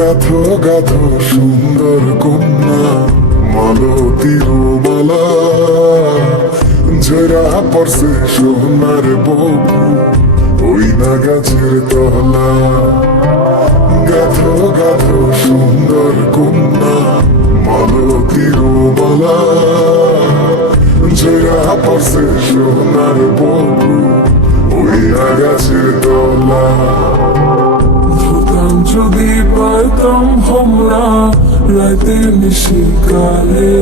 গাথো গাথো সুন্দর কন্যা মালতীর মালা, জরা পড়ছে সোনার বকু ওই না গাছের তলা। গাথো গাথো সুন্দর কন্যা মালতীর মালা, জরা পড়ছে সোনার বকু ওই না গাছের তলা। যদি পাইতাম আমরা রাতে নিশিকালে,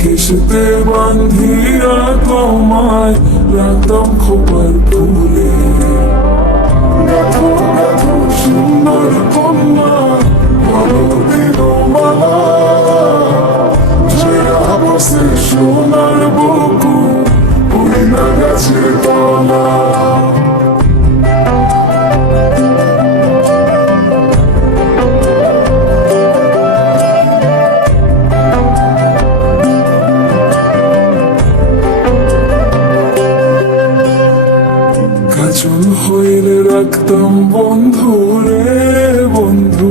কেশতে বান্ধিয়া তোমায় রাখতাম খোপার ফুলে। গাথো গাথো সুন্দর কন্যা মালতীর মালা, জরা পড়ছে সোনার বকু ওই না গাছের তলা। কাজল হইলে রাখতাম বন্ধু রে বন্ধু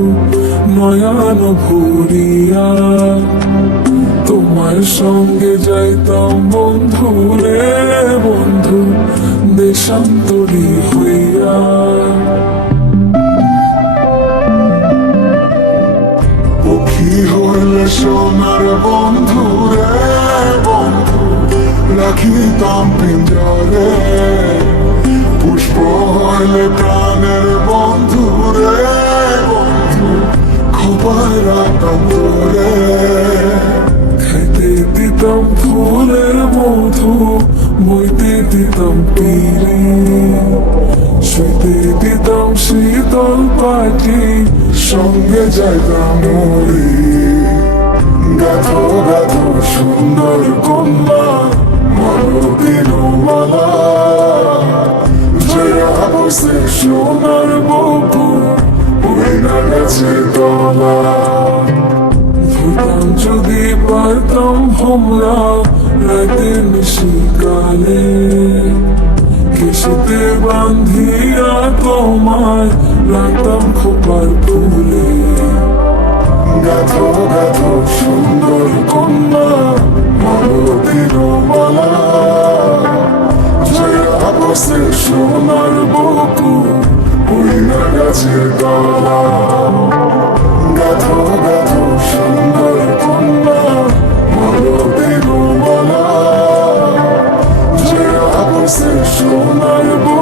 নয়ন ভরিয়া, তোমার সঙ্গে যাইতাম বন্ধু রে বন্ধু দেশান্তরী হইয়া। পক্ষী হইলে সোনার বন্ধু রে বন্ধু রাখিতাম পিঞ্জরে, পুষ্প হইলে প্রাণের বন্ধু রে বন্ধু খোপায় রাখতাম তোরে। খাইতে দিতাম ফুলের মধু, বইতে দিতাম পিরে, শুইতে দিতাম শীতল পাটি, সঙ্গে যাইতাম মরি। গাথো গাথো সুন্দর কন্যা মালতীর মালা, জরা পড়ছে সোনার বকু ওই না গাছের তলা। ভুতাম যদি পারতাম আমরা রাতে নিশিকালে, কেশতে বান্ধিয়া তোমায় রাখতাম খোপার ফুলে। গাথো গাথো সুন্দর কন্যা মালতীর মালা, জরা পড়ছে সোনার বকু ওই না গাছের তলা। গাথো গাথো সুন্দর কন্যা মালতীর মালা, জরা পড়ছে সোনার বকু